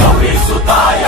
Gauri सुताय